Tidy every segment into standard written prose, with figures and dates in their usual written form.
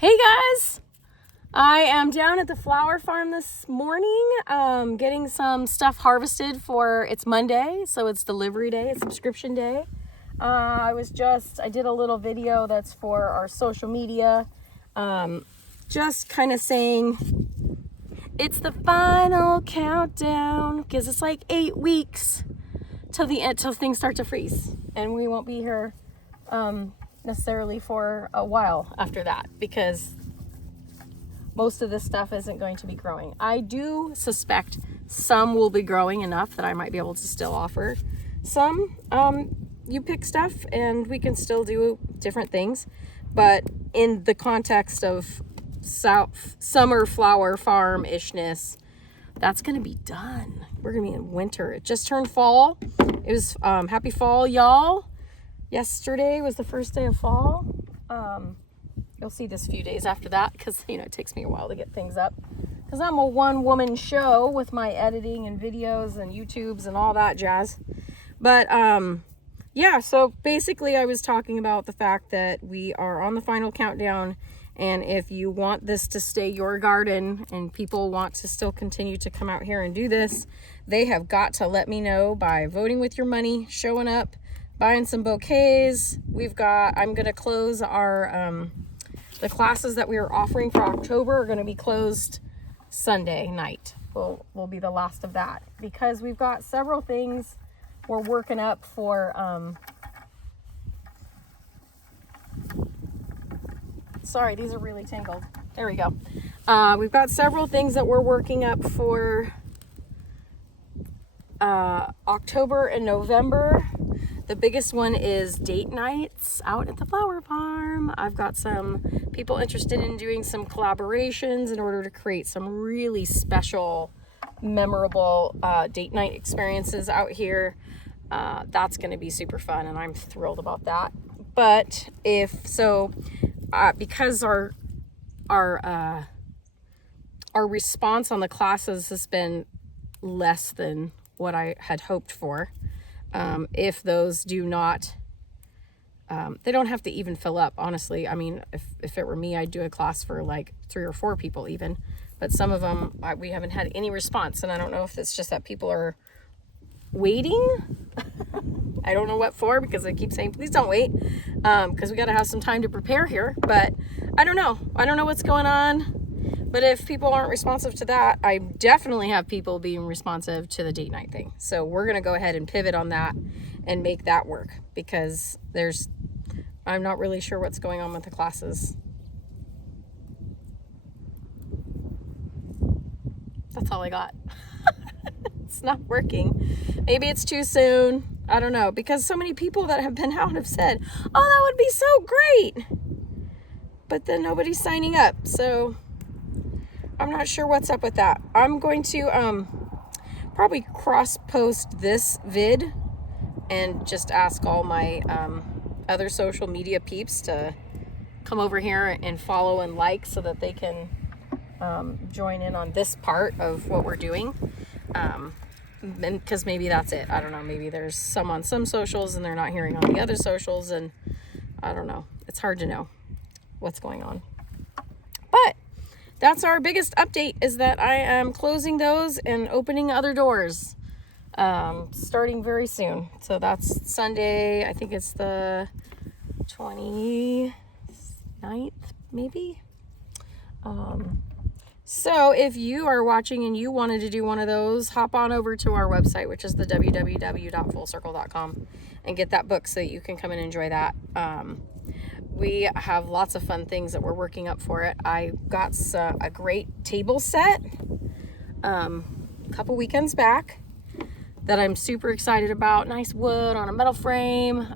Hey guys, I am down at the flower farm this morning, getting some stuff harvested for, it's Monday, so it's delivery day, it's subscription day. I did a little video that's for our social media, just kind of saying it's the final countdown, because it's like 8 weeks till the end, till things start to freeze, and we won't be here necessarily for a while after that, because most of this stuff isn't going to be growing. I do suspect some will be growing enough that I might be able to still offer some. You pick stuff and we can still do different things, but in the context of summer flower farm-ishness, that's gonna be done. We're gonna be in winter. It just turned fall. It was happy fall, y'all. Yesterday was the first day of fall. You'll see this a few days after that, because it takes me a while to get things up, because I'm a one-woman show with my editing and videos and YouTubes and all that jazz. But yeah, so basically I was talking about the fact that we are on the final countdown, and if you want this to stay your garden and people want to still continue to come out here and do this, they have got to let me know by voting with your money, showing up, buying some bouquets. I'm gonna close our the classes that we were offering for October are gonna be closed Sunday night. Will be the last of that, because we've got several things we're working up for. Sorry, these are really tangled. There we go. We've got several things that we're working up for October and November. The biggest one is date nights out at the flower farm. I've got some people interested in doing some collaborations in order to create some really special, memorable date night experiences out here. That's going to be super fun, and I'm thrilled about that. But because our response on the classes has been less than what I had hoped for, if those do not, they don't have to even fill up, honestly. I mean, if it were me, I'd do a class for like 3 or 4 people even, but some of them, we haven't had any response, and I don't know if it's just that people are waiting. I don't know what for, because I keep saying, please don't wait, because we got to have some time to prepare here, but I don't know what's going on. But if people aren't responsive to that, I definitely have people being responsive to the date night thing. So we're going to go ahead and pivot on that and make that work, because I'm not really sure what's going on with the classes. That's all I got. It's not working. Maybe it's too soon. I don't know, because so many people that have been out have said, oh, that would be so great. But then nobody's signing up. So I'm not sure what's up with that. I'm going to probably cross-post this vid and just ask all my other social media peeps to come over here and follow and like, so that they can join in on this part of what we're doing. Because maybe that's it. I don't know. Maybe there's some on some socials and they're not hearing on the other socials, and I don't know. It's hard to know what's going on. But that's our biggest update, is that I am closing those and opening other doors starting very soon. So that's Sunday. I think it's the 29th, maybe. So if you are watching and you wanted to do one of those, hop on over to our website, which is the www.fullcircle.com, and get that book so that you can come and enjoy that. We have lots of fun things that we're working up for it. I got a great table set a couple weekends back that I'm super excited about. Nice wood on a metal frame.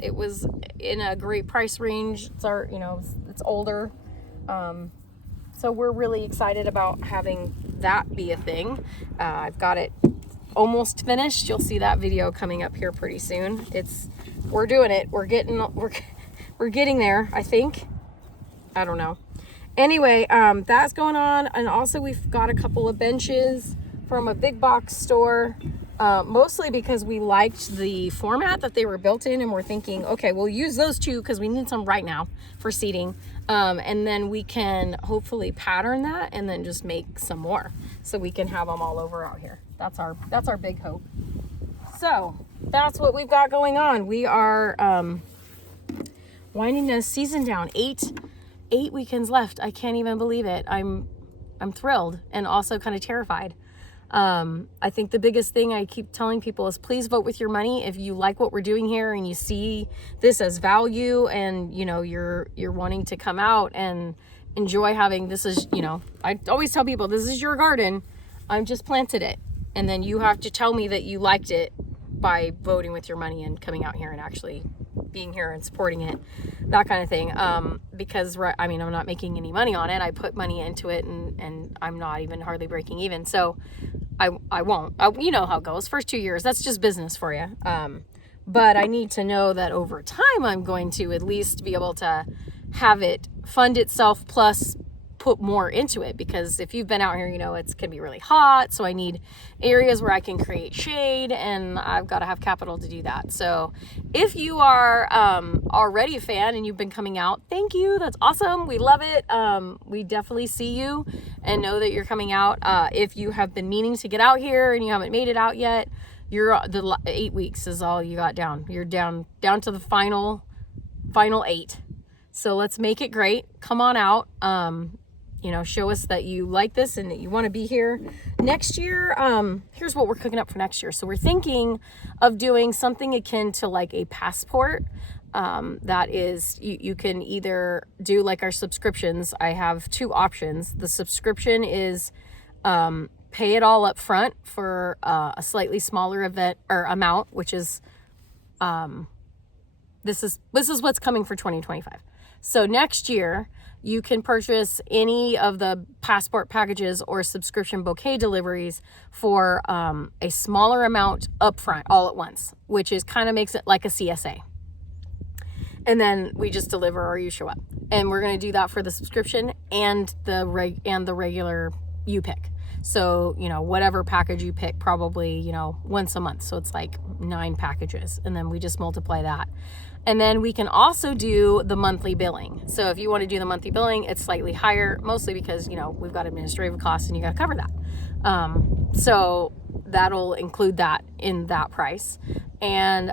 It was in a great price range. It's older. So we're really excited about having that be a thing. I've got it almost finished. You'll see that video coming up here pretty soon. We're doing it. We're getting there, I think. I don't know. Anyway, that's going on. And also we've got a couple of benches from a big box store mostly because we liked the format that they were built in, and we're thinking, okay, we'll use those two because we need some right now for seating. And then we can hopefully pattern that and then just make some more so we can have them all over out here. That's our big hope. So that's what we've got going on. We are winding the season down. Eight weekends left. I can't even believe it. I'm thrilled and also kind of terrified. I think the biggest thing I keep telling people is please vote with your money. If you like what we're doing here and you see this as value, and you know you're wanting to come out and enjoy having, this is, you know, I always tell people this is your garden. I've just planted it, and then you have to tell me that you liked it by voting with your money and coming out here and actually being here and supporting it, that kind of thing. Because I mean, I'm not making any money on it. I put money into it, and I'm not even hardly breaking even. So I won't. You know how it goes. First 2 years, that's just business for you. But I need to know that over time, I'm going to at least be able to have it fund itself plus put more into it, because if you've been out here, you know it's can be really hot, so I need areas where I can create shade, and I've got to have capital to do that. So if you are already a fan and you've been coming out, thank you, that's awesome, we love it. We definitely see you and know that you're coming out. If you have been meaning to get out here and you haven't made it out yet, the 8 weeks is all you got down. You're down to the final 8. So let's make it great. Come on out. You know, show us that you like this and that you want to be here next year. Here's what we're cooking up for next year. So we're thinking of doing something akin to like a passport. That is, you can either do like our subscriptions. I have 2 options. The subscription is pay it all up front for a slightly smaller event or amount, which is this is what's coming for 2025. So next year, you can purchase any of the passport packages or subscription bouquet deliveries for a smaller amount upfront all at once, which is kind of makes it like a CSA. And then we just deliver or you show up. And we're going to do that for the subscription and the regular you pick. So, you know, whatever package you pick, probably, you know, once a month. So it's like 9 packages. And then we just multiply that. And then we can also do the monthly billing. So if you want to do the monthly billing, it's slightly higher, mostly because, you know, we've got administrative costs and you got to cover that. So that'll include that in that price. And,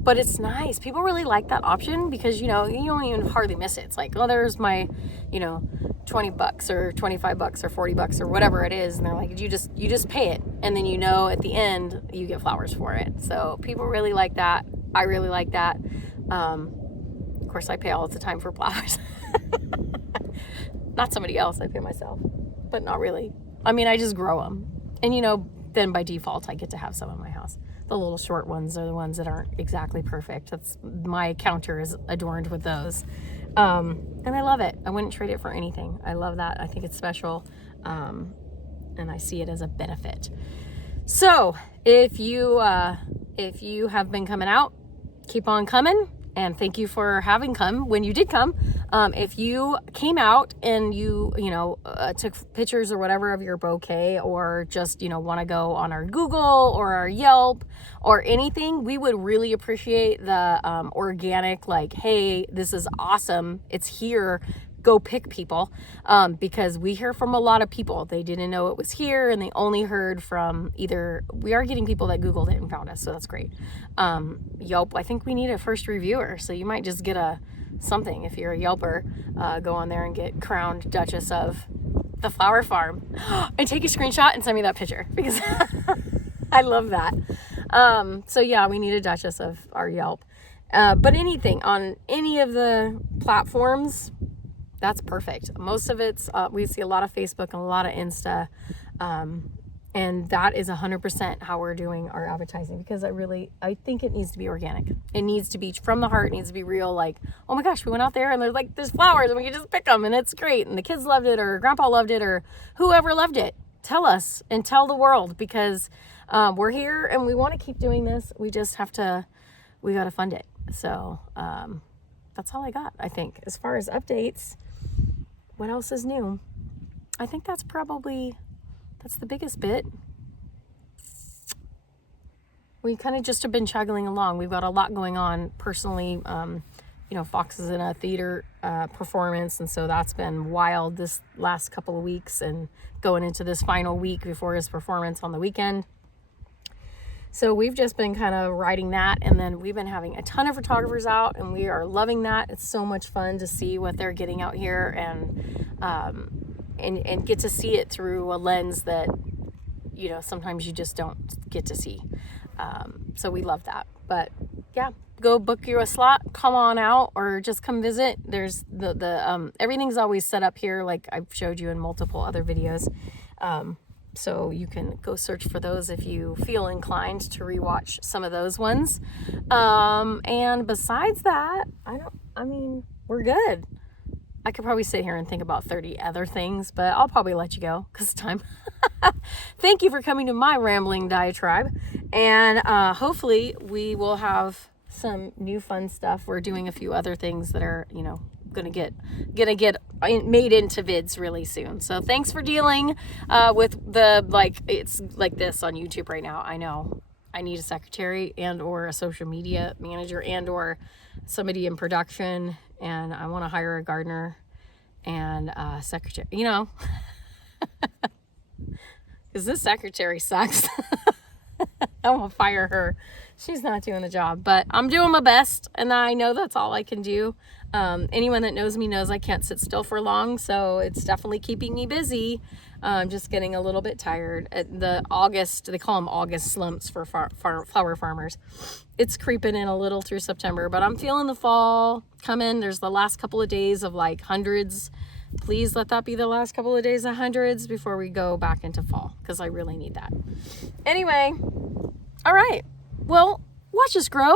but it's nice. People really like that option because, you know, you don't even hardly miss it. It's like, oh, there's my, you know, $20 or $25 or $40 or whatever it is. And they're like, you just pay it. And then, you know, at the end you get flowers for it. So people really like that. I really like that. Of course I pay all the time for flowers. Not somebody else, I pay myself, but not really. I mean, I just grow them. And, you know, then by default, I get to have some in my house. The little short ones are the ones that aren't exactly perfect. That's my counter is adorned with those. And I love it. I wouldn't trade it for anything. I love that. I think it's special. And I see it as a benefit. So if you have been coming out, keep on coming. And thank you for having come when you did come. If you came out and you took pictures or whatever of your bouquet, or just, want to go on our Google or our Yelp or anything, we would really appreciate the organic, like, hey, this is awesome. It's here. Go pick people, because we hear from a lot of people. They didn't know it was here, and they only heard from we are getting people that Googled it and found us, so that's great. Yelp, I think we need a first reviewer, so you might just get something if you're a Yelper. Go on there and get crowned Duchess of the Flower Farm, and take a screenshot and send me that picture, because I love that. So yeah, we need a Duchess of our Yelp. But anything on any of the platforms, that's perfect. Most of it's, we see a lot of Facebook and a lot of Insta. And that is 100% how we're doing our advertising, because I think it needs to be organic. It needs to be from the heart. It needs to be real. Like, oh my gosh, we went out there and there's flowers and we can just pick them and it's great. And the kids loved it, or grandpa loved it, or whoever loved it. Tell us and tell the world, because we're here and we want to keep doing this. We just we got to fund it. So that's all I got, I think. As far as updates, what else is new? I think that's the biggest bit. we kind of just have been chugging along. We've got a lot going on personally. Fox is in a theater performance, and so that's been wild this last couple of weeks and going into this final week before his performance on the weekend. So we've just been kind of riding that, and then we've been having a ton of photographers out, and we are loving that. It's so much fun to see what they're getting out here and get to see it through a lens that, sometimes you just don't get to see. So we love that. But yeah, go book you a slot, come on out, or just come visit. There's the everything's always set up here, like I've showed you in multiple other videos. So you can go search for those if you feel inclined to rewatch some of those ones. And besides that, we're good. I could probably sit here and think about 30 other things, but I'll probably let you go because it's time. Thank you for coming to my rambling diatribe. And hopefully we will have some new fun stuff. We're doing a few other things that are, gonna get made into vids really soon. So thanks for dealing with it's like this on YouTube right now. I know I need a secretary and or a social media manager and or somebody in production, and I want to hire a gardener and a secretary, because this secretary sucks. I'm gonna fire her. She's not doing the job, but I'm doing my best, and I know that's all I can do. Anyone that knows me knows I can't sit still for long, so it's definitely keeping me busy. I'm just getting a little bit tired. The August, they call them August slumps for flower farmers. It's creeping in a little through September, but I'm feeling the fall coming. There's the last couple of days of like hundreds. Please let that be the last couple of days of hundreds before we go back into fall, because I really need that. Anyway, all right. Well, watch us grow.